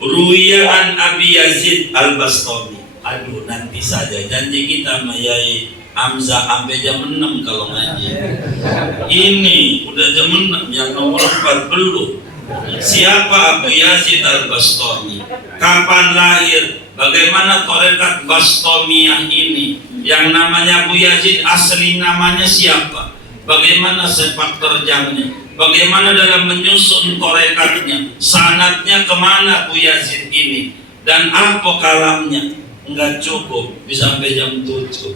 Ruwiya an Abi Yazid Al-Bastami. Aduh, nanti saja janji kita Mayai Hamzah sampai jam 6 kalau ngaji. Ini udah jam 6, yang nomor 4 belum. Siapa Abu Yazid Al-Bastami? Kapan lahir? Bagaimana tarekat Bastamiyah ini? Yang namanya Abu Yazid asli namanya siapa? Bagaimana sepak terjangnya? Bagaimana dalam menyusun tarekatnya? Sanadnya kemana Abu Yazid ini? Dan apa kalamnya? Enggak cukup, bisa sampai jam 7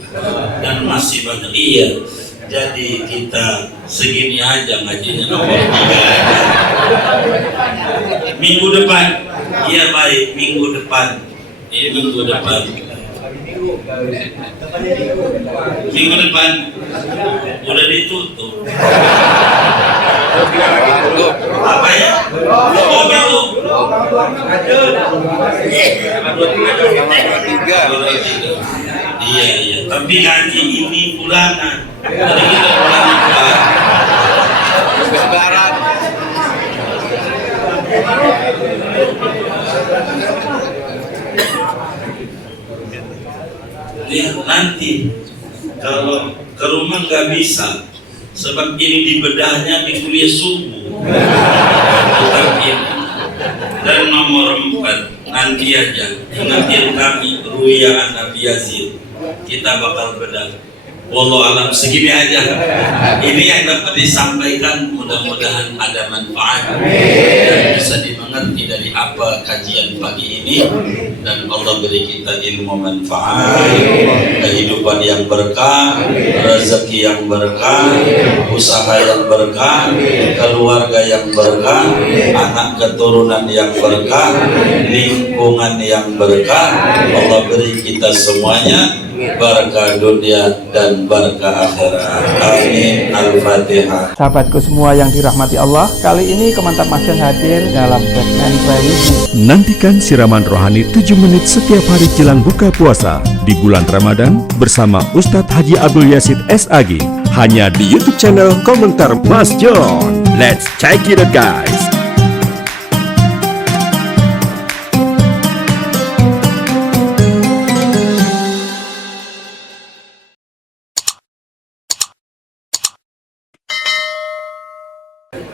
dan masih banyak. Iya, jadi kita segini aja ngajinya, nomor 3 minggu depan. Iya baik, minggu depan. Iya minggu depan. Minggu depan udah ditutup. Apa ya? Oh belum. Iya. Tapi gaji ini bulanan. Jadi kita bulanan. Ya, nanti kalau ke rumah nggak bisa, sebab ini dibedahnya di kuliah subuh. Dan nomor 4 nanti aja ingatin kami Ruwiya an Abi Yazid, kita bakal bedah. Wallahu alam, segini aja. Ini yang dapat disampaikan, mudah-mudahan ada manfaat dan bisa dimengerti dari apa kajian pagi ini, dan Allah beri kita ilmu manfaat, kehidupan yang berkah, rezeki yang berkah, usaha yang berkah, keluarga yang berkah, anak keturunan yang berkah, lingkungan yang berkah. Allah beri kita semuanya barakah dunia dan barakah akhirat. Amin. Al-Fatihah. Sahabatku semua yang dirahmati Allah, kali ini Kemantab Masjid hadir dalam segmen review. Nantikan siraman rohani 7 menit setiap hari jelang buka puasa di bulan Ramadan bersama Ustadz Haji Abdul Yazid SAG, hanya di YouTube channel Komentar Mas John. Let's check it out guys.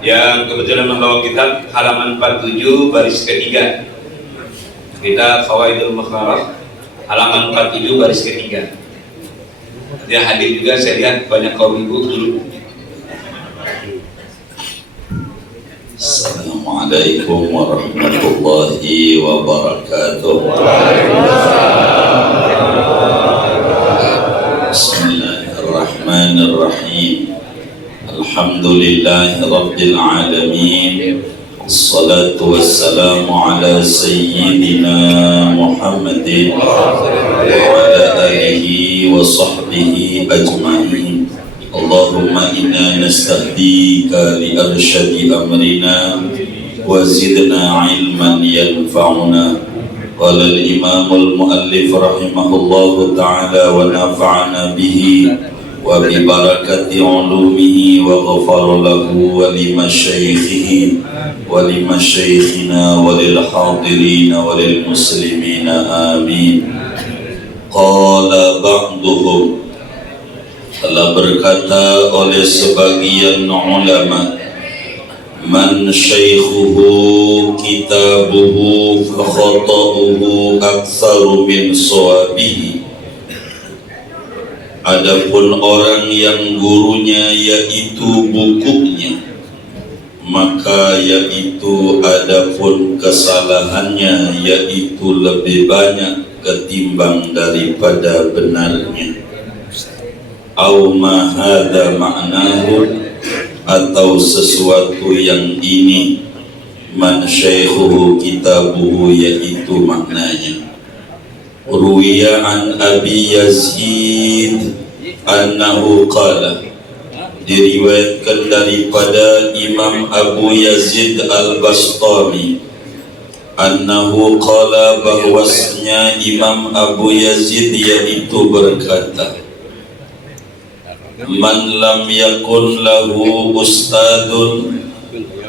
Yang kebetulan membawa kitab halaman 47 baris ketiga, kitab Fawaidul Mukharrar halaman 47 baris ketiga. Dia hadir juga, saya lihat banyak kaum ibu dulu. Assalamualaikum warahmatullahi wabarakatuh. Bismillahirrahmanirrahim. Alhamdulillahi Rabbil Alamin. Assalatu wassalamu ala Sayyidina Muhammadin wa ala alihi wa sahbihi ajma'in. Allahumma inna nastahdika li arsyadi amrina wa zidna ilman yanfa'una. Qala al-imamul muallif rahimahullahu ta'ala wa nafa'ana bihi wa bi barakati ulumihi wa ghafara lahu wa li masyayikhihi wa li masyayikhina wa lil hadirina wa lil muslimina amin. Qala ba'duhum, telah berkata oleh sebagian ulama, man syaikhuhu kitabuhu fa khata'uhu aktsaru min sawabihi. Adapun orang yang gurunya yaitu bukunya, maka yaitu adapun kesalahannya yaitu lebih banyak ketimbang daripada benarnya. Au ma hadza ma'nahu, atau sesuatu yang ini man syaikhuhu kitabuhu yaitu maknanya. Ruwiya an Abi Yazid annahu qala, diriwayatkan daripada Imam Abu Yazid Al-Bastami annahu qala, bahwasanya Imam Abu Yazid yaitu berkata, man lam yakun lahu ustadun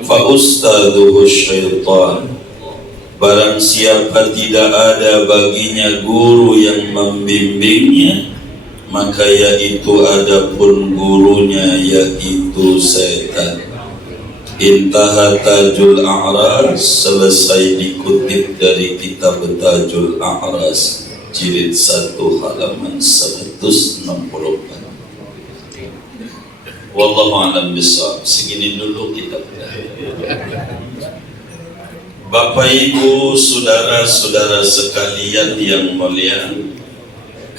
fa ustaduhu syaitan. Barang siapa tidak ada baginya guru yang membimbingnya, maka yaitu adapun gurunya yaitu setan. Intaha Tajul A'ras, selesai dikutip dari kitab Tajul A'ras jilid 1 halaman 164. Wallahu a'lam bishawab. Segini dulu kitabnya. Bapak Ibu, saudara-saudara sekalian yang mulia,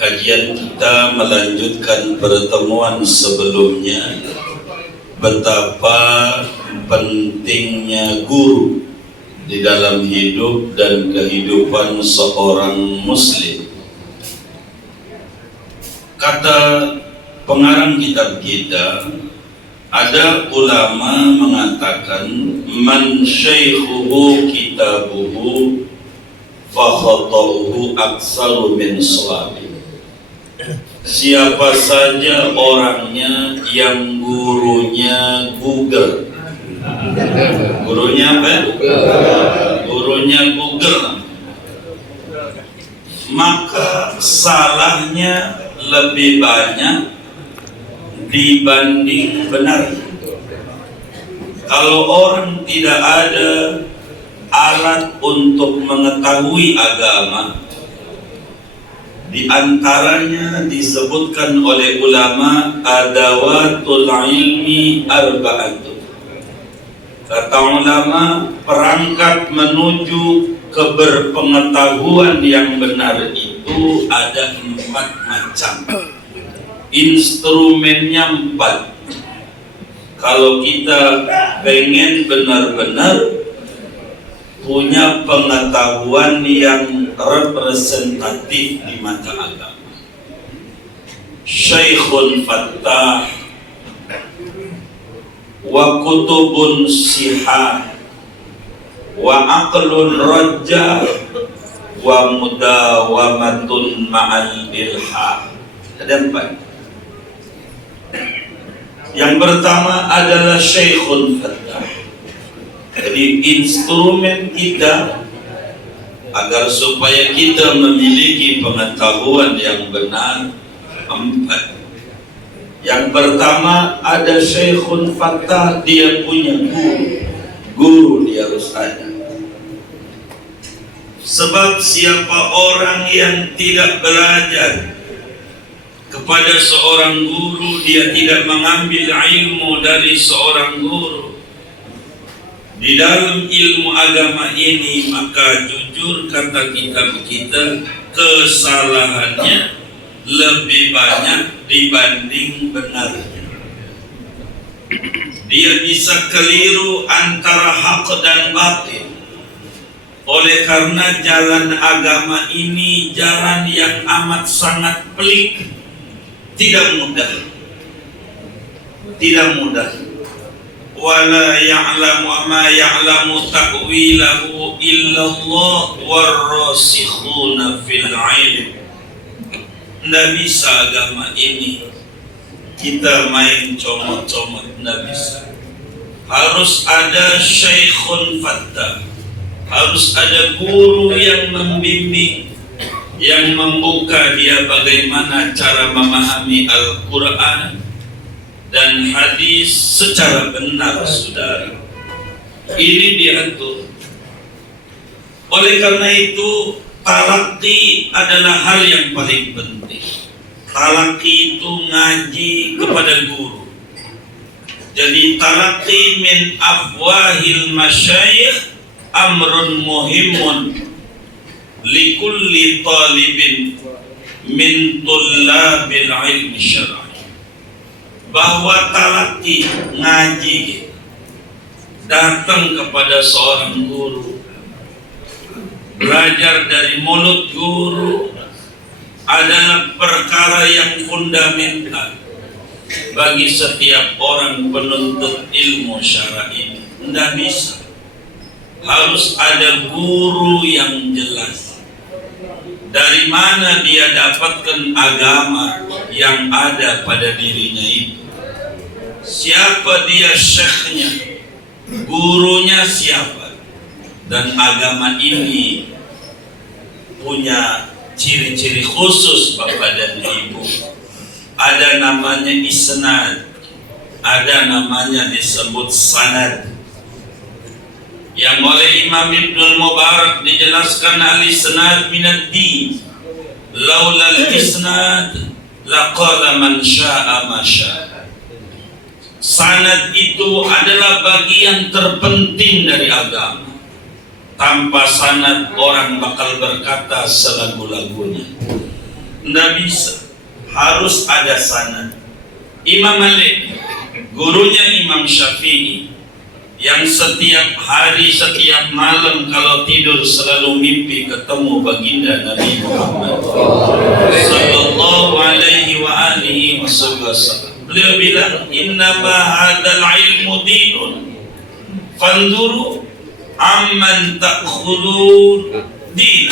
kajian kita melanjutkan pertemuan sebelumnya, betapa pentingnya guru di dalam hidup dan kehidupan seorang muslim. Kata pengarang kitab kita, ada ulama mengatakan man syaikhuhu kitabuhu fa khata'uhu aktsaru min shawabi. Siapa saja orangnya yang gurunya Google. Gurunya apa? Gurunya Google. Maka salahnya lebih banyak dibanding benar. Kalau orang tidak ada alat untuk mengetahui agama, di antaranya disebutkan oleh ulama adawatul ilmi arba'atun. Kata ulama, perangkat menuju keberpengetahuan yang benar itu ada 4 macam. Instrumennya 4. Kalau kita pengen benar-benar punya pengetahuan yang representatif di mata agama, Syekhun Fattah wa kutubun sihah wa aqlun rajah wa mudawamatun ma'al ilha. Ada 4. Yang pertama adalah Syekhun Fattah. Jadi instrumen kita agar supaya kita memiliki pengetahuan yang benar 4. Yang pertama ada Syekhun Fattah, dia punya guru dia harus ada. Sebab siapa orang yang tidak belajar kepada seorang guru, dia tidak mengambil ilmu dari seorang guru di dalam ilmu agama ini, maka jujur kata kitab kita, kesalahannya lebih banyak dibanding benarnya. Dia bisa keliru antara hak dan batil. Oleh karena jalan agama ini jalan yang amat sangat pelik, tidak mudah. Wala ya'lamu ma ya'lamu ta'wilahu illallah warrasikhuna fil ilm. Nggak bisa agama ini kita main comot-comot, nggak bisa. Harus ada Syekhun Fattah, harus ada guru yang membimbing, yang membuka dia bagaimana cara memahami Al-Quran dan hadis secara benar, saudara. Ini diatur. Oleh karena itu, talaqi adalah hal yang paling penting. Talaqi itu ngaji kepada guru. Jadi talaqi min afwahil masyayikh amrun muhimun likulli talibin min tullabil ilmi syar'i. Bahwa talaqi, ngaji, datang kepada seorang guru, belajar dari mulut guru adalah perkara yang fundamental bagi setiap orang penuntut ilmu syar'i. Tidak bisa, harus ada guru yang jelas. Dari mana dia dapatkan agama yang ada pada dirinya itu? Siapa dia syekhnya? Gurunya siapa? Dan agama ini punya ciri-ciri khusus Bapak dan Ibu. Ada namanya isnad, ada namanya disebut sanad. Yang oleh Imam Ibnul Mubarak dijelaskan al-isnad minad din. Laula al-isnad laqala man syaa ma syaa. Sanad itu adalah bagian terpenting dari agama. Tanpa sanad orang bakal berkata selagu-lagunya. Tidak bisa, harus ada sanad. Imam Malik, gurunya Imam Syafi'i, yang setiap hari, setiap malam kalau tidur selalu mimpi ketemu baginda Nabi Muhammad sallallahu alaihi wa alihi wasallam. Beliau bilang, innama hadzal ilmu dinun fanzuru amman ta'khudun din.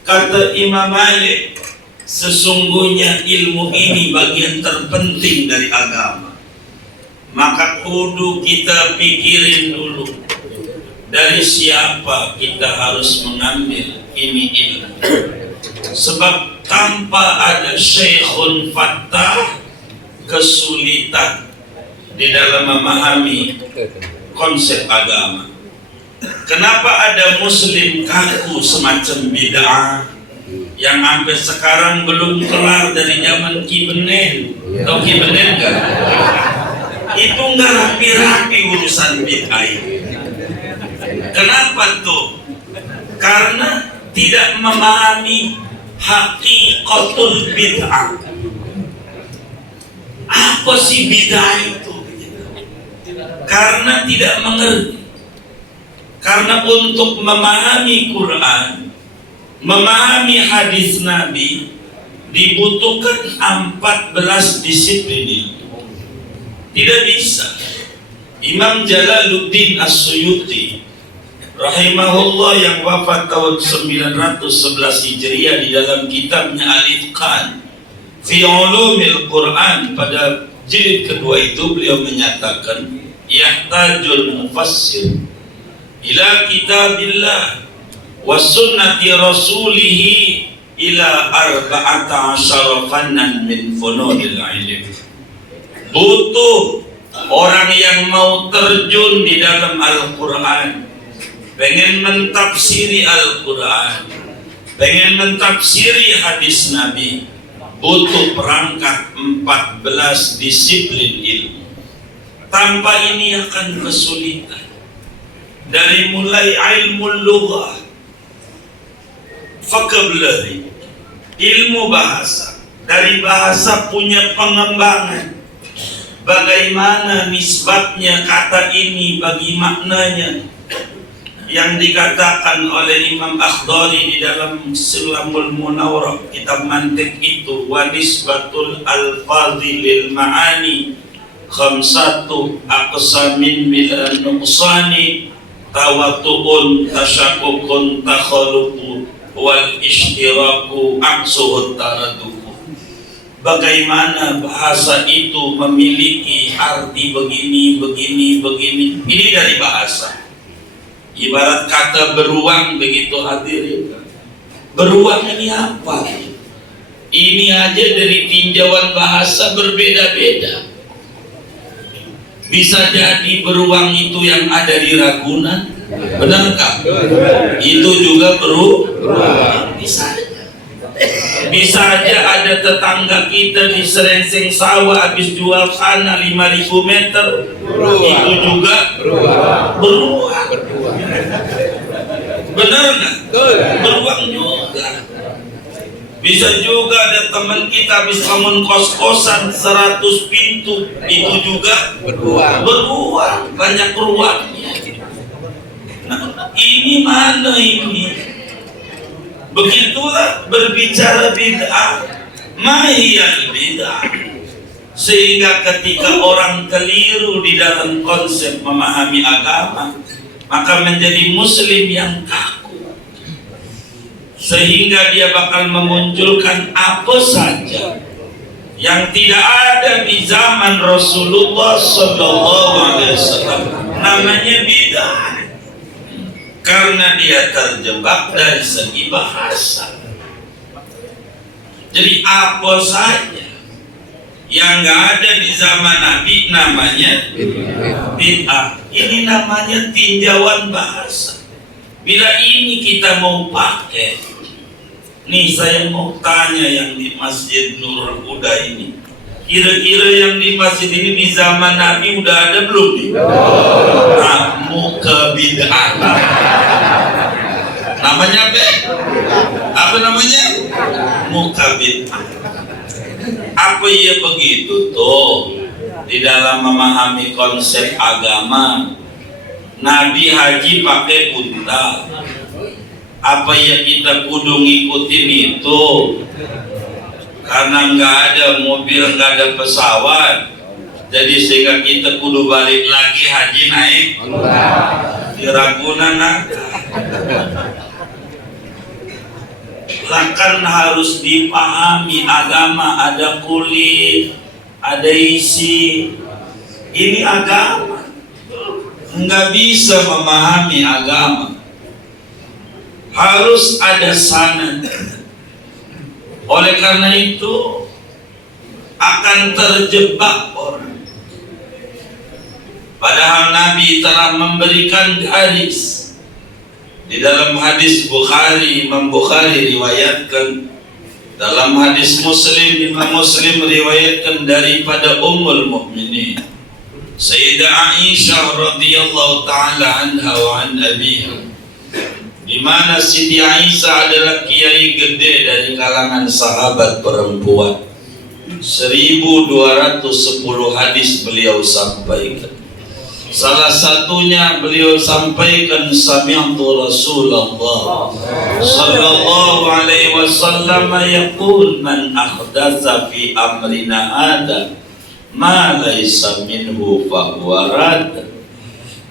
Kata Imam Malik, sesungguhnya ilmu ini bagian terpenting dari agama. Maka kudu kita pikirin dulu dari siapa kita harus mengambil ini ilmu. Sebab tanpa ada syekhun fattah, kesulitan di dalam memahami konsep agama. Kenapa ada muslim kaku semacam bid'ah yang sampai sekarang belum kelar dari zaman Ki Benen? Tahu Ki Benen kan? Itu nggak rapi-rapi urusan bid'ah ini. Kenapa tuh? Karena tidak memahami hakikatul bid'ah. Apa sih bid'ah itu? Karena tidak mengerti. Karena untuk memahami Quran, memahami hadis Nabi, dibutuhkan 14 disiplin itu. Tidak bisa. Imam Jalaluddin As-Suyuti rahimahullah yang wafat tahun 911 Hijriah di dalam kitabnya Al-Itqan fi Ulumil Quran, pada jilid kedua itu beliau menyatakan, yahtajul mufassir ila kitabillah wa sunnati rasulih ila 14 fannan min fununil ilm. Butuh orang yang mau terjun di dalam Al-Quran, pengen mentafsiri Al-Quran, pengen mentafsiri hadis Nabi, butuh perangkat 14 disiplin ilmu. Tanpa ini akan kesulitan. Dari mulai ilmu lughah, vocabulary, ilmu bahasa, dari bahasa punya pengembangan, bagaimana nisbatnya kata ini bagi maknanya, yang dikatakan oleh Imam Akhdari di dalam Sulamul Munawwarah, kitab mantik itu, wa nisbatul alfazi lil ma'ani khamsatu aqsamin bila nuqsani tawatu'un tasyakukun takhaluku wal ishtiraku aksuhut taraduku. Bagaimana bahasa itu memiliki arti begini, begini, begini. Ini dari bahasa. Ibarat kata beruang begitu hadirin. Beruang ini apa? Ini aja dari tinjauan bahasa berbeda-beda. Bisa jadi beruang itu yang ada di Ragunan, benarkah? Itu juga beruang. Bisa aja ada tetangga kita di Serengseng Sawah habis jual sana 5.000 meter, itu juga beruang. Benar nggak? Beruang juga. Bisa juga ada teman kita habis bangun kos-kosan 100 pintu, itu juga beruang. Banyak ruangnya. Nah, ini mana ini? Begitulah berbicara bid'ah, mahiyal bid'ah. Sehingga ketika orang keliru di dalam konsep memahami agama, maka menjadi muslim yang kaku, sehingga dia bakal memunculkan apa saja yang tidak ada di zaman Rasulullah SAW. Namanya bid'ah. bid'ah. Karena dia terjebak dari segi bahasa. Jadi apa saja yang nggak ada di zaman Nabi namanya bid'ah. Ini namanya tinjauan bahasa. Bila ini kita mau pakai, nih saya mau tanya yang di Masjid Nurul Huda ini, kira-kira yang di masjid ini di zaman Nabi udah ada belum nih? Muka bid'ah. Namanya apa? Apa namanya? Muka bid'ah. Apa ya begitu tuh? Di dalam memahami konsep agama, Nabi haji pakai unta. Apa ya kita kudu ngikutin itu? Karena nggak ada mobil, nggak ada pesawat, jadi sehingga kita kudu balik lagi haji naik di Ragunan. Kan harus dipahami agama, ada kulit, ada isi. Ini agama, nggak bisa memahami agama, harus ada sanad. Oleh karena itu akan terjebak orang. Padahal Nabi telah memberikan garis. Di dalam hadis Bukhari, Imam Bukhari riwayatkan, dalam hadis Muslim, Imam Muslim riwayatkan daripada Ummul Mukminin Sayyidah Aisyah radhiyallahu taala anha wa an abiha, di mana Siti Aisyah adalah kiai gede dari kalangan sahabat perempuan. 1210 hadis beliau sampaikan. Salah satunya beliau sampaikan, sami'tu Rasulullah sallallahu alaihi wasallam yaqul man ahdatsa fi amrina hadza ma laysa minhu fa huwa rad.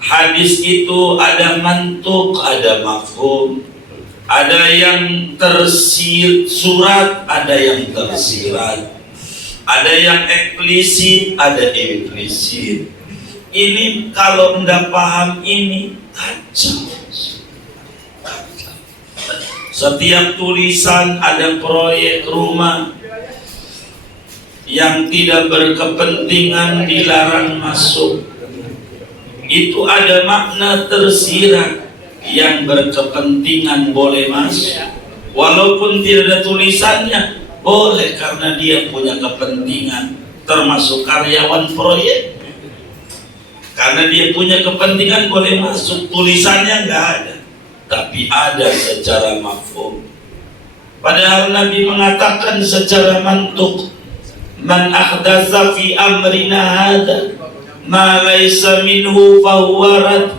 Hadis itu ada mantuk, ada mafhum, ada yang tersurat, ada yang tersirat, ada yang eksplisit, ada implisit. Ini kalau anda paham ini kacau. Setiap tulisan ada proyek rumah yang tidak berkepentingan dilarang masuk. Itu ada makna tersirat, yang berkepentingan boleh masuk. Walaupun tidak ada tulisannya, boleh karena dia punya kepentingan, termasuk karyawan proyek. Karena dia punya kepentingan boleh masuk. Tulisannya nggak ada, tapi ada secara mafhum. Padahal Nabi mengatakan secara mantuk, man ahdatsa fi amrina hadza ma laysa minhu fahuwa rad.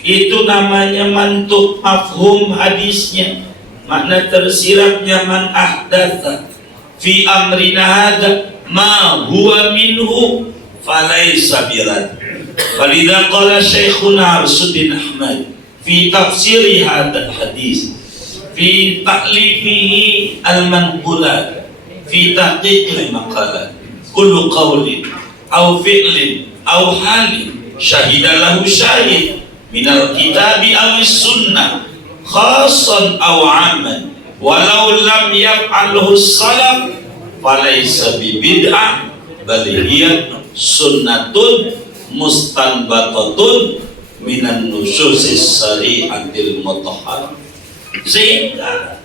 Itu namanya mantuk, mafhum hadisnya. Makna tersiratnya, man ahdatsa fi amrina hadza ma huwa minhu falaysa birad. Falidha qala Syekhuna Arsuddin Ahmad fi tafsiri hadha hadis fi ta'lifihi al-manqulat fi tahqiq al-maqalat kullu qawlin aw fi'lin aw halin syahida lahu syahid min al-kitabi aw sunnah khassan aw 'amman walau lam yaf'alhu salaf falaysa bi bid'ah bal hiya sunnatun mustanbatatun minan nususis syari'atil mutahharah. Sehingga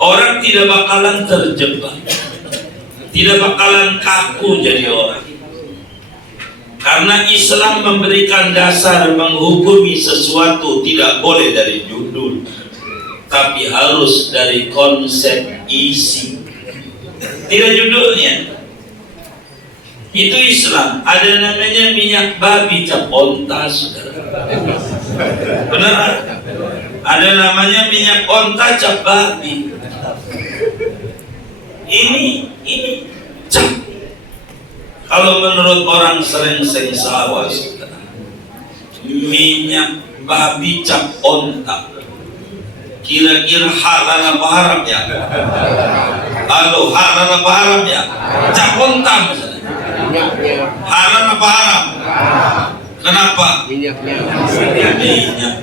orang tidak bakalan terjebak, tidak bakalan kaku jadi orang. Karena Islam memberikan dasar menghukumi sesuatu tidak boleh dari judul, tapi harus dari konsep isi, tidak judulnya. Itu Islam. Ada namanya minyak babi cap onta, benar? Ada namanya minyak onta cap babi. Ini cap. Kalau menurut orang Serengseng Sawah, minyak babi cap onta, kira-kira halal apa haram ya? Halo, halal apa haram ya? Cap onta misalnya, halal apa haram? Kenapa? Minyak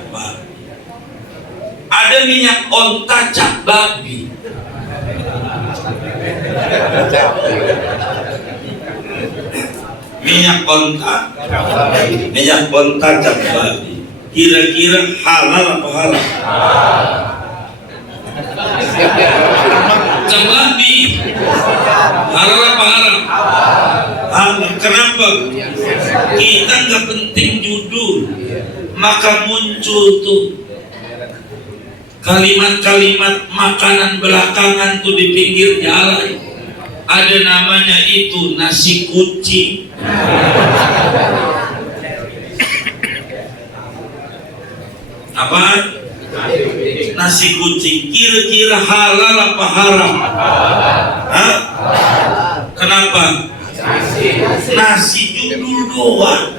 Pak. Ada minyak onta cap babi. Minyak onta cap babi. Kira-kira halal apa haram? Cap babi halal apa haram? Halal. Kenapa? Kita nggak penting judul, maka muncul tuh kalimat-kalimat makanan belakangan tuh di pinggir jalan. Ada namanya itu nasi kucing. Apa? Nasi kucing. Kira-kira halal apa haram? Hah? Kenapa? Nasi judul doang,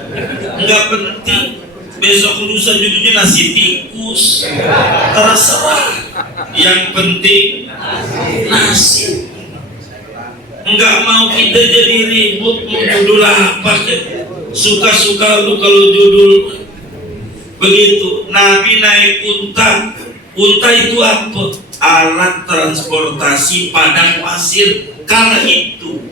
nggak penting. Besok lusa judulnya nasi tikus, terserah. Yang penting nasi. Nggak mau kita jadi ribut mau judul apa? Suka-suka lu kalau judul begitu. Nabi naik unta. Unta itu apa? Alat transportasi padang pasir kala itu.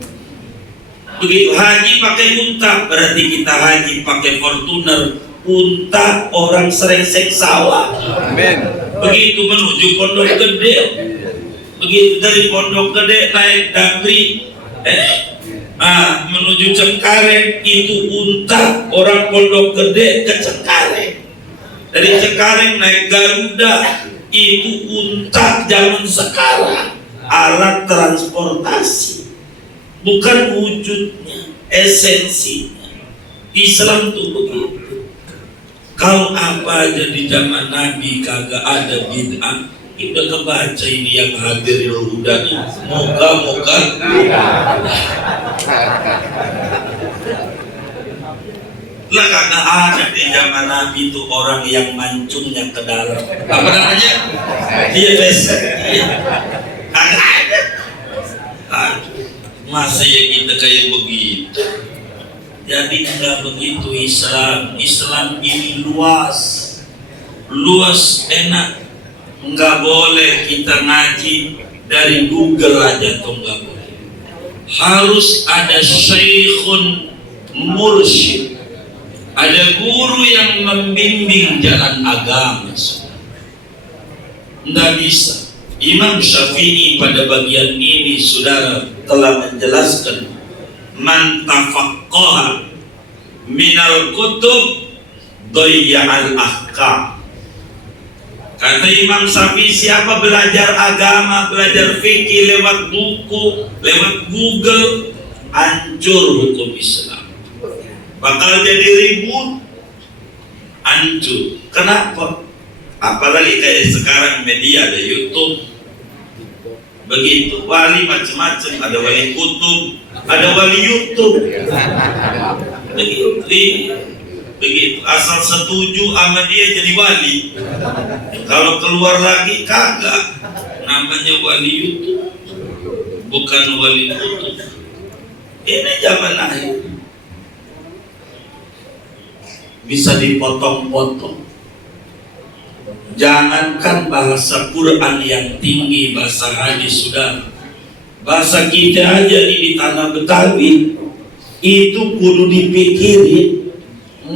Begitu haji pakai unta, berarti kita haji pakai Fortuner. Unta orang serengsek sawah. Amin. Begitu menuju Pondok Gede. Begitu dari Pondok Gede naik Dagri, menuju Cengkareng, itu unta orang Pondok Gede ke Cengkareng. Dari Cengkareng naik Garuda, itu unta zaman sekarang, alat transportasi. Bukan wujudnya, esensinya. Islam tuh begitu. Kalau apa aja di zaman Nabi kagak ada bid'ah. Kita kebaca ini yang hadir udah moga-moga. Lah kagak ada di zaman Nabi itu orang yang mancungnya ke dalam. Apa namanya? Dia besar. Kagak ada. Masa ya kita kayak begitu? Jadi enggak begitu Islam. Islam ini luas, enak. Enggak boleh kita ngaji dari Google aja tuh, enggak boleh. Harus ada syekhun mursyid, ada guru yang membimbing jalan agama. Enggak bisa. Imam Syafi'i pada bagian ini saudara telah menjelaskan, man tafaqqaha minal kutub dhayya'al ahkam. Kata Imam Syafi'i, siapa belajar agama, belajar fikih lewat buku, lewat Google, hancur hukum Islam, bakal jadi ribut, hancur. Kenapa? Apalagi kayak sekarang media ada YouTube, begitu wali macam-macam, ada wali kutub, ada wali YouTube, begitu asal setuju sama dia jadi wali. Kalau keluar lagi kagak, namanya wali YouTube, bukan wali kutub. Ini zaman akhir bisa dipotong-potong. Jangankan bahasa Quran yang tinggi, bahasa hadis sudah, bahasa kita aja di tanah Betawi itu kudu dipikirin.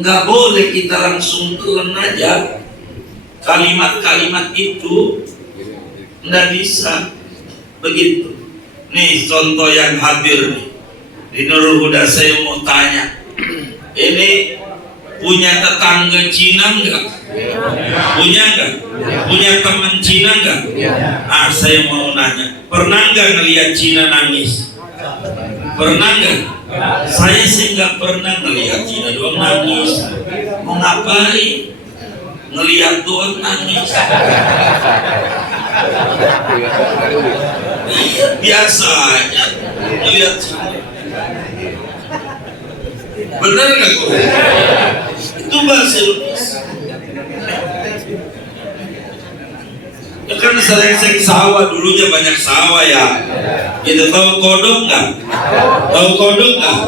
Nggak boleh kita langsung telan aja kalimat-kalimat itu, nggak bisa begitu. Nih contoh yang hadir nih di Nurul Huda, saya mau tanya, ini punya tetangga Cina enggak? Punya enggak? Punya teman Cina enggak? Saya mau nanya, pernah enggak ngelihat Cina nangis? Pernah enggak? Saya sih enggak pernah ngelihat Cina doang nangis. Mau ngapain? Ngelihat doang nangis. Iya, biasa aja ngelihat Cina. Benar enggak kok? Itu bahasa Indonesia. Ya kan serengseng sawah, dulunya banyak sawah ya. Kita tahu kodok nggak? Tahu kodok nggak?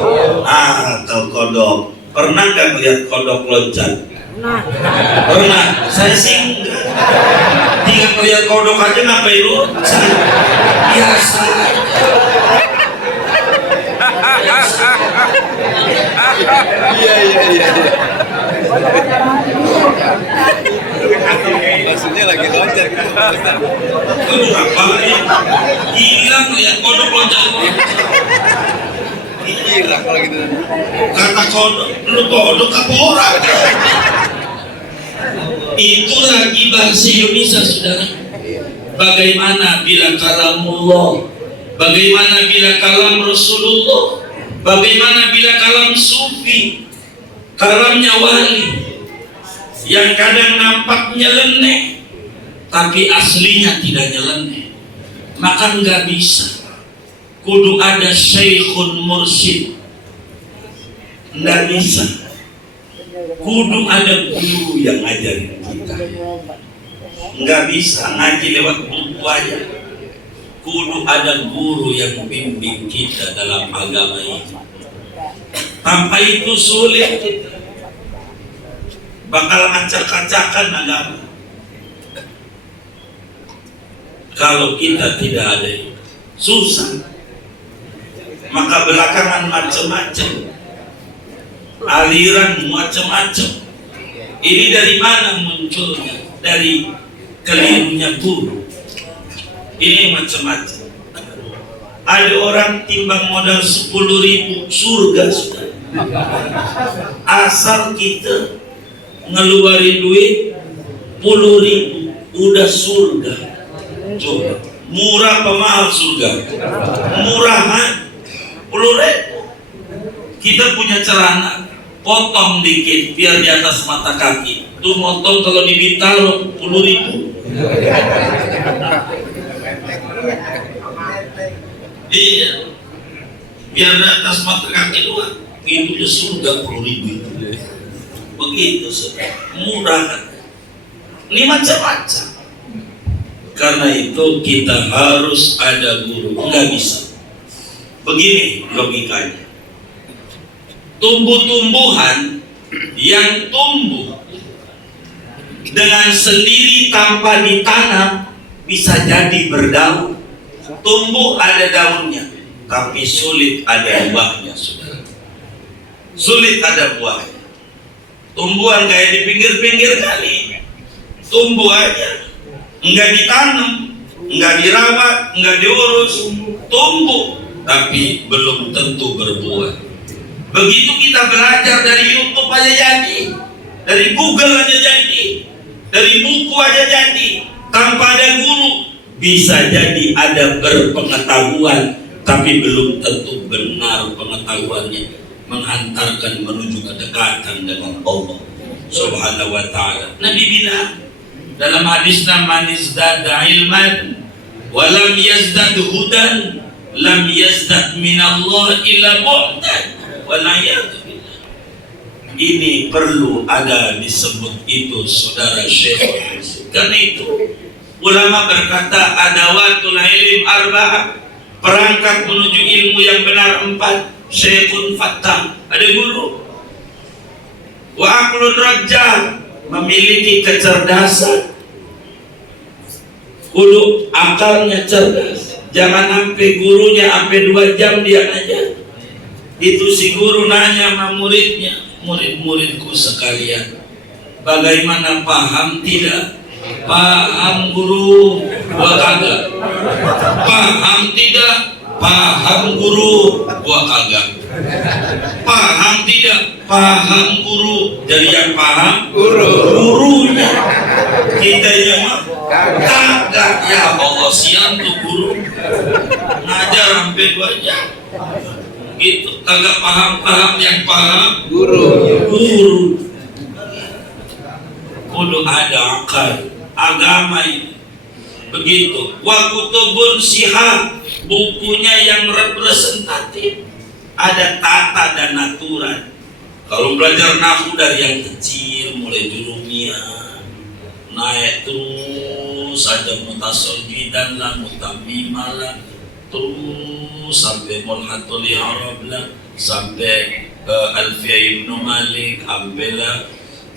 Tahu kodok. Pernah nggak melihat kodok loncat? Pernah. Saya sih enggak. Jika melihat kodok aja ngapain loncat? Biasa. Iya. Maksudnya lagi loncat gitu, Ustaz. Itu apa ya? Gila melihat kodok loncat. Gila kalau gitu. Kata kodok, lu kodok apa orang? Itu lagi bahasa Indonesia, saudara. Bagaimana bila kalamullah? Bagaimana bila kalam Rasulullah? Bagaimana bila kalam sufi? Kalamnya wali yang kadang nampak nyeleneh tapi aslinya tidak nyeleneh, maka nggak bisa. Kudu ada syekhun mursyid, nggak bisa. Kudu ada guru yang ngajarin kita, nggak bisa ngaji lewat buku aja. Kudu ada guru yang membimbing kita dalam agama ini. Tanpa itu sulit kita, bakal acak-acakan agama kalau kita tidak ada itu. Susah. Maka belakangan macam-macam, aliran macam-macam. Ini dari mana munculnya? Dari kelirunya guru. Ini macam-macam. Ada orang timbang modal 10.000 surga sudah. Asal kita ngeluarin duit 10.000 udah surga. Coba, murah apa mahal surga? Murahan 10.000. Kita punya celana, potong dikit biar di atas mata kaki. Tuh motong kalau ditaruh 10.000. Iya, biar di atas mata kaki doang. Itu udah surga 10.000. Begitu saja, murah kan? Ini macam-macam. Karena itu kita harus ada guru, nggak bisa. Begini logikanya. Tumbuh-tumbuhan yang tumbuh dengan sendiri tanpa ditanam bisa jadi berdaun. Tumbuh ada daunnya, tapi sulit ada buahnya, saudara. Sulit ada buahnya. Tumbuhan kayak di pinggir-pinggir kali, tumbuh aja, nggak ditanam, nggak dirawat, nggak diurus, tumbuh, tapi belum tentu berbuah. Begitu kita belajar dari YouTube aja jadi, dari Google aja jadi, dari buku aja jadi, tanpa ada guru bisa jadi ada berpengetahuan, tapi belum tentu benar pengetahuannya menghantarkan menuju kedekatan dengan Allah Subhanahu wa ta'ala. Nabi bilang dalam hadisnya, man izdada ilman wa lam yazdad hudan lam yazdad minallah illa bu'dan wa la yadbillah. Ini perlu ada disebut itu, saudara Syekh. Karena itu ulama berkata adawatul ilm arba'ah, perangkat menuju ilmu yang benar 4. Syekhun fattah, ada guru. Wa aqlun rajah, memiliki kecerdasan. Kudu akalnya cerdas. Jangan sampai gurunya sampai 2 jam dia nanya. Itu si guru nanya sama muridnya, murid-muridku sekalian, bagaimana, paham tidak? Paham guru, gua kagak. Paham tidak? Paham guru, gua kagak. Paham tidak? Paham guru. Jadi yang paham gurunya. Kita yang kagak. Ya Allah, siang tuh guru ngajar sampai 2 jam. Gitu, kagak paham yang paham guru. Kudu ada akal agama ini. Begitu. Wa kutubun sihah, bukunya yang representatif, ada tata dan aturan. Kalau belajar nahwu dari yang kecil, mulai jurumiyah, naik terus ada mutasawwidan lah, mutammimah lah, terus sampai mulhatul i'rab lah, sampai Alfiya Ibnu Malik, Ambela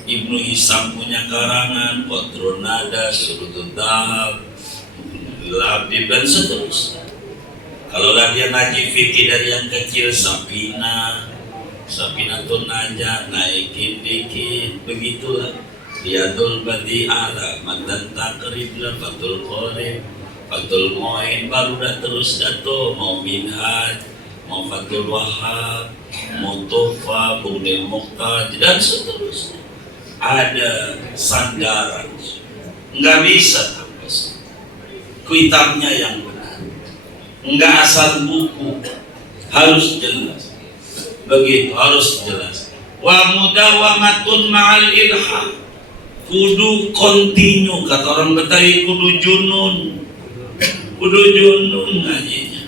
Ibnu Hisam punya karangan, Qadrunada, Surudud Dahab, Labib dan seterusnya. Kalau dia ngaji fikih dari yang kecil, Sapinatun Najah, naikin dikit, begitulah. Riyadul Badi'ah, Madan Takrib, Fathul Qorib, Fathul Mu'in, baru dah terus jatuh, mau Minhaj, mau Fathul Wahab, mau Tuhfa, Bughnil Muqtad, dan seterusnya. Ada sandaran, nggak bisa tanpa kitabnya yang benar, nggak asal buku, harus jelas. Begitu, harus jelas. Wa mudawamatun ma'al ilham, kudu kontinu, kata orang Betawi, kudu junun ngajinya,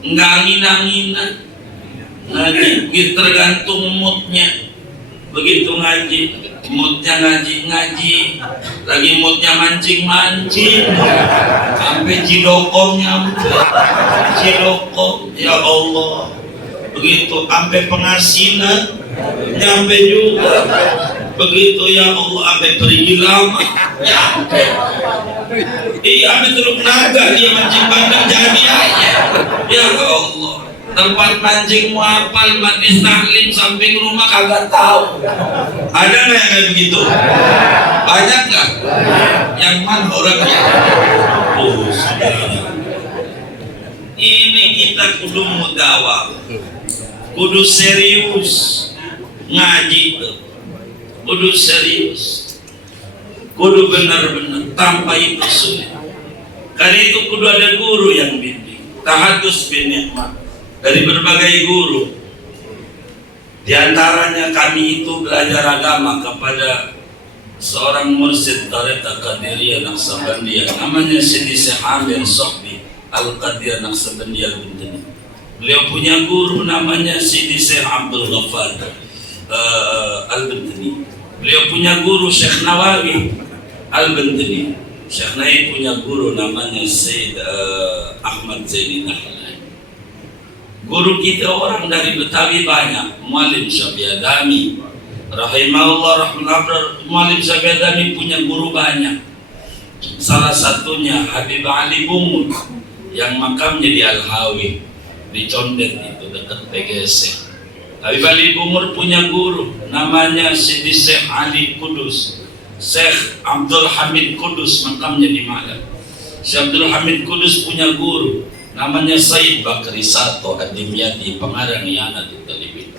nggak angin-anginan ngaji, tergantung moodnya. Begitu ngaji, moodnya ngaji, lagi moodnya mancing, sampai Cilokong nyampe, ya Allah. Begitu sampai Pengasinan nyampe juga, begitu ya Allah, sampai Perigi Lama nyampe. Sampai Teluk Naga dia mancing bandeng jadi aja, ya Allah. Tempat mancing muapal, manis taklim, samping rumah kagak tahu. Ada nggak yang kayak begitu? Banyak nggak? Yang mana orangnya? Oh, sudah. Ini kita kudu mudawam, kudu serius ngaji tuh, kudu serius, kudu benar-benar, tanpa itu sulit. Karena itu kudu ada guru yang bimbing. Tahadus bin nikmat dari berbagai guru. Di antaranya kami itu belajar agama kepada seorang mursyid tarekat Qadiriyah Naqsabandiyah, namanya Sidi Syekh Amir Sohbi Al-Qadir Naqsabandiyah Al-Bintani. Beliau punya guru namanya Sidi Syekh Abdul Ghaffar Al-Bintani. Beliau punya guru Syekh Nawawi Al-Bintani. Syekh Nawawi punya guru namanya Sayyid Ahmad Zaini Nahlan. Guru kita orang dari Betawi banyak. Muallim Syafi'i Adami rahimahullah rahmatullah. Muallim Syafi'i Adami punya guru banyak. Salah satunya Habib Ali Bungun yang makamnya di Al-Hawi, di Condet itu dekat PGS. Habib Ali Bungun punya guru namanya Sidi Syekh Ali Kudus, Syekh Abdul Hamid Kudus, makamnya di Malang. Syekh Abdul Hamid Kudus punya guru namanya Said Bakri Sato Ad-Dimyati, pengarang Iyanatul Talibin.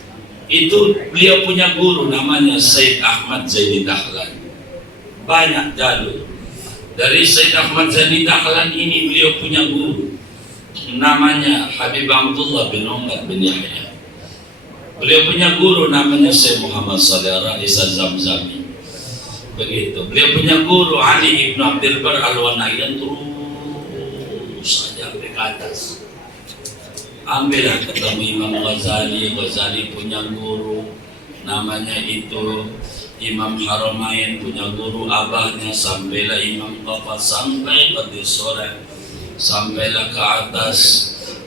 Itu beliau punya guru namanya Said Ahmad Zaini Dahlan. Banyak jalur. Dari Said Ahmad Zaini Dahlan ini beliau punya guru namanya Habib Abdullah bin Umar bin Yahya. Beliau punya guru namanya Syekh Muhammad Salih Rais Az-Zamzami. Begitu. Beliau punya guru Ali Ibn Abdul Bar Al-Wanai, dan terus saja sampai ke atas. Ambillah ketemu Imam Ghazali. Ghazali punya guru namanya itu Imam Haramain, punya guru abahnya. Sampailah Imam Qafa, sampai ke sore, sampailah ke atas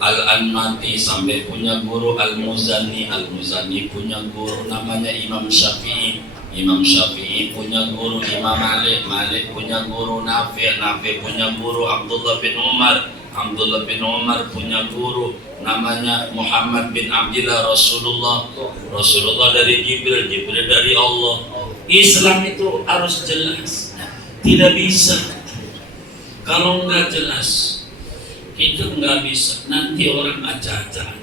Al-Anmati, sampai punya guru Al-Muzani. Al-Muzani punya guru namanya Imam Syafi'i. Imam Syafi'i punya guru Imam Malik. Malik punya guru Nafi'. Nafi' punya guru Abdullah bin Umar. Abdullah bin Umar punya guru namanya Muhammad bin Abdillah Rasulullah. Rasulullah dari Jibril, Jibril dari Allah. Islam itu harus jelas. Tidak bisa kalau nggak jelas, itu nggak bisa. Nanti orang acah-acah.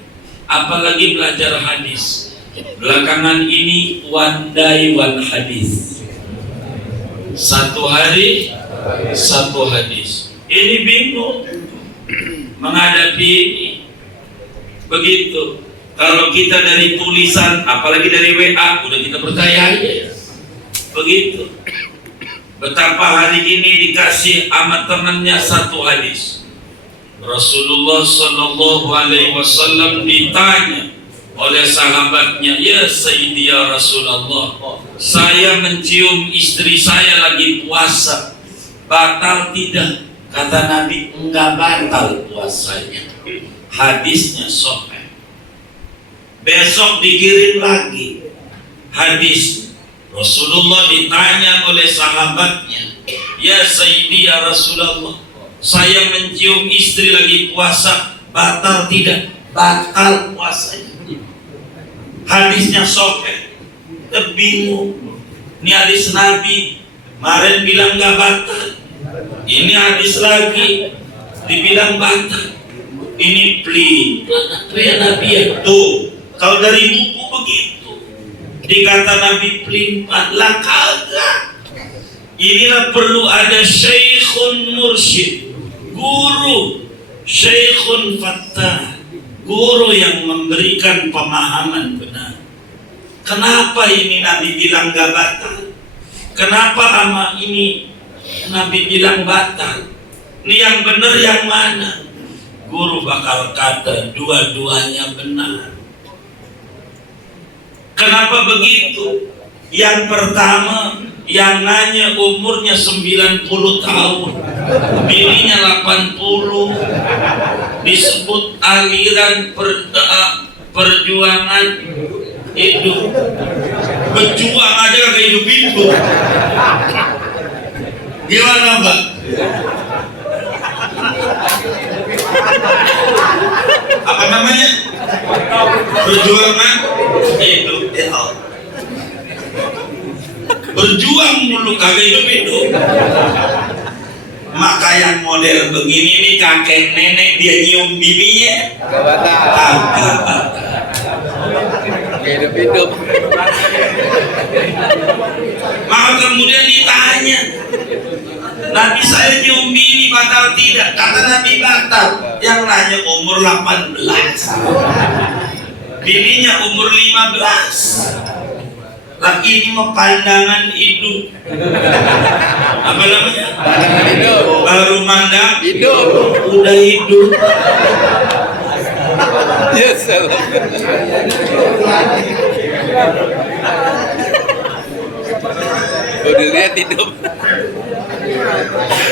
Apalagi belajar hadis. Belakangan ini one day one hadis. Satu hari satu hadis. Ini bingung menghadapi ini. Begitu. Kalau kita dari tulisan, apalagi dari WA, udah kita percaya aja. Begitu. Betapa hari ini dikasih amat temannya satu hadis. Rasulullah Sallallahu Alaihi Wasallam ditanya oleh sahabatnya, ya Sayyidi ya Rasulullah, saya mencium istri saya lagi puasa, batal tidak? Kata Nabi, enggak batal puasanya. Hadisnya sahih. Besok dikirim lagi hadis. Rasulullah ditanya oleh sahabatnya, "Ya Sayyidi ya Rasulullah, saya mencium istri lagi puasa, batal tidak?" Batal puasanya. Hadisnya sahih. Bingung. Ini hadis Nabi, kemarin bilang gak batal. Ini hadis lagi dibilang batal. Ini pria Nabi ya. Tuh, kalau dari buku begitu dikata Nabi pelin-pelan, lah kagak. Inilah perlu ada syekhun mursyid, guru, syekhun fattah, guru yang memberikan pemahaman benar. Kenapa ini Nabi bilang gak batal? Kenapa ama ini Nabi bilang batal? Ini yang benar yang mana? Guru bakal kata dua-duanya benar. Kenapa begitu? Yang pertama, yang nanya umurnya 90 tahun, bininya 80, disebut aliran perjuangan hidup. Berjuang aja kagak hidup-hidup. Gimana Mbak? Apa namanya? Perjuangan hidup. Ya. Berjuang mulu kagak hidup-hidup. Maka yang model begini nih kakek nenek dia nyium bibinya Gak batal. kagak batal. Hidup-hidup. Maka kemudian ditanya, Nabi saya nyium bini batal tidak? Kata Nabi batal. Yang nanya umur 18, bininya umur 15. Lah ini mah pandangan hidup. Apa namanya? Pandangan hidup. Baru mandang Hidup. udah hidup. Yes, salah. Kalau dilihat hidup.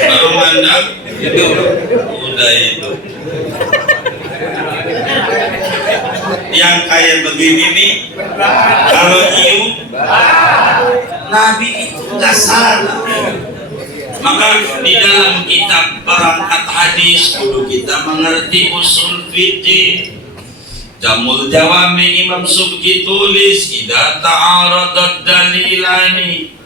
Baru mandang Hidup. udah hidup. Yang kayak begini nih, kalau nyium Nabi itu nggak salah. Maka di dalam kitab perangkat hadis kudu kita mengerti usul fikih. Jamul Jawami Imam Subki tulis, idza ta'aradat dalilani,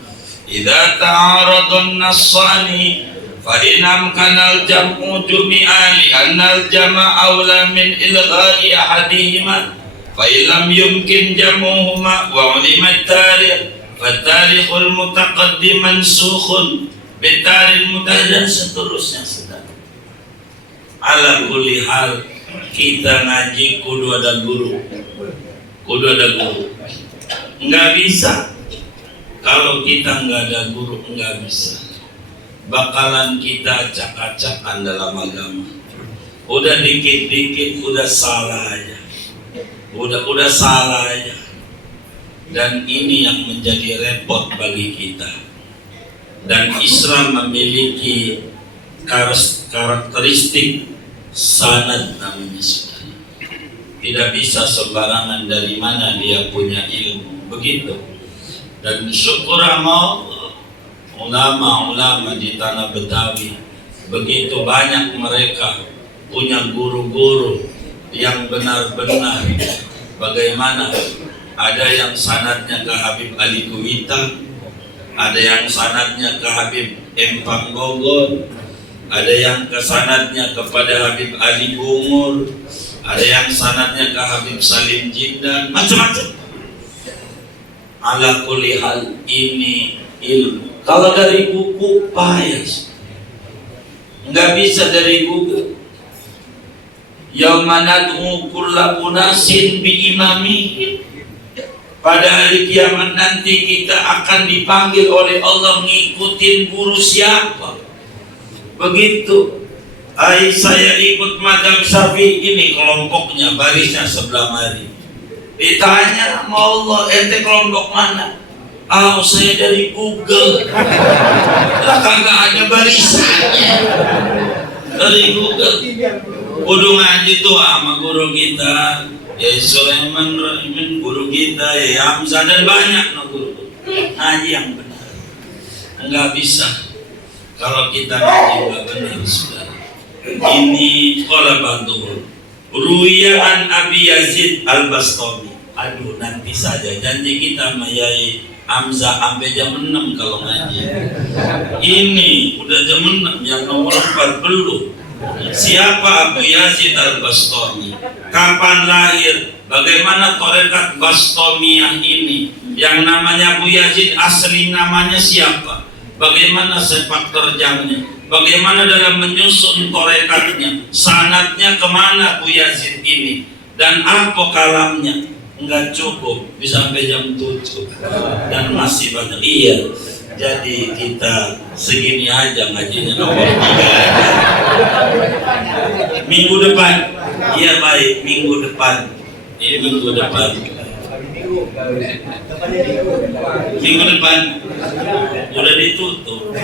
idza ta'aradun nassani, fa inam kanal jam'u jumi'a li annal jama' awla min ilgha'i ahadihima, fa illam yumkin jam'uhuma wa ulima tarikh fa tarikhul mutaqaddim mansukhun bi tarikh mutahad dan seterusnya. Ala kulli hal, kita ngaji kudu ada guru, kudu ada guru. Nggak bisa kalau kita nggak ada guru, nggak bisa. Bakalan kita acak-acakan dalam agama. Udah dikit-dikit udah salah aja, udah salah aja. Dan ini yang menjadi repot bagi kita. Dan Islam memiliki karakteristik sanad namanya sekali. Tidak bisa sembarangan dari mana dia punya ilmu, begitu. Dan syukur sama ulama-ulama di tanah Betawi, begitu banyak mereka punya guru-guru yang benar-benar. Bagaimana? Ada yang sanadnya ke Habib Ali Kuwita, ada yang sanadnya ke Habib Empang Bogor, ada yang kesanadnya kepada Habib Ali Bungur, ada yang sanadnya ke Habib Salim Jindan, macam-macam. Ala kulli hal, ini ilmu. Kalau dari buku payas, nggak bisa dari Google. Yauma nad'u kulla unasin bi imamihim. Pada hari kiamat nanti kita akan dipanggil oleh Allah ngikutin guru siapa. Begitu. Saya ikut madhab Syafi'i, ini kelompoknya barisnya sebelah mari. Ditanya sama Allah, ente kelompok mana? Saya dari Google. Lah kagak ada barisannya. Dari Google. Kudu ngaji tuh sama guru kita ya Sulaiman Rahim, guru kita, ya Hamzah, dan banyak guru. Ngaji yang benar. Enggak bisa kalau kita ngaji enggak benar, saudara. Ini qala bantu Ruwiya an Abi Yazid Al-Bastami. Aduh, nanti saja janji kita Mayai Hamzah sampai jam 6 kalau ngaji. Ini udah jam 6, yang nomor 4 belum. Siapa Abu Yazid Al-Bastami? Kapan lahir? Bagaimana tarekat Bastamiyah ini? Yang namanya Abu Yazid asli namanya siapa? Bagaimana sepak terjangnya? Bagaimana dalam menyusun tarekatnya? Sanadnya kemana Abu Yazid ini? Dan apa kalamnya? Enggak cukup, bisa sampai jam 7 dan masih banyak. Iya, jadi kita segini aja ngajinya, nomor 3 aja. Minggu depan, iya baik, minggu depan. Ini minggu depan. Minggu depan udah ditutup.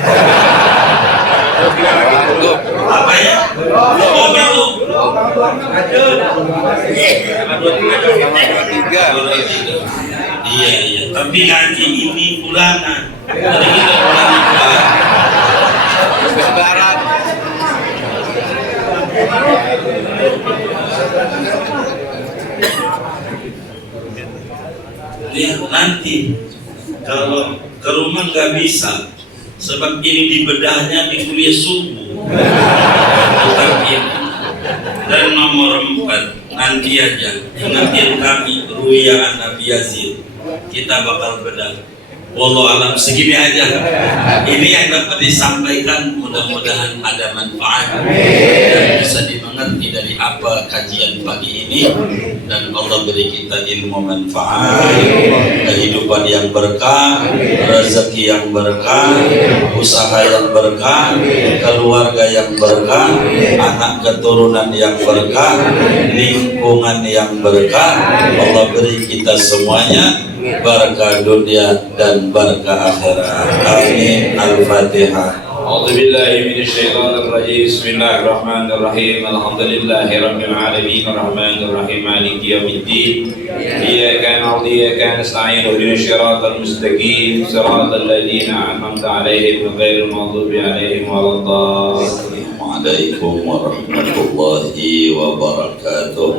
Apa ya? Oh belum. Iya. Tapi ngaji ini bulanan. Jadi kita bulanan. Lebaran. Ya, nanti kalau ke rumah nggak bisa, sebab ini dibedahnya di kuliah subuh. Bukan ini. Dan nomor 4 nanti aja ingatin kami Ruwiya an Abi Yazid, kita bakal bedah. Wallahu alam, segini aja. Ini yang dapat disampaikan, mudah-mudahan ada manfaat dan bisa dimengerti dari apa kajian pagi ini, dan Allah beri kita ilmu manfaat, kehidupan yang berkah, rezeki yang berkah, usaha yang berkah, keluarga yang berkah, anak keturunan yang berkah, lingkungan yang berkah. Allah beri kita semuanya barakah dunia dan barakah akhirat. Amin. Al-Fatihah. أعوذ بالله من الشيطان الرجيم بسم الله الرحمن الرحيم الحمد لله رب العالمين الرحمن الرحيم مالك يوم الدين إياك نعبد وإياك نستعين اهدنا الصراط المستقيم صراط الذين أنعمت عليهم غير المغضوب عليهم ولا الضالين. Assalamualaikum warahmatullahi wabarakatuh.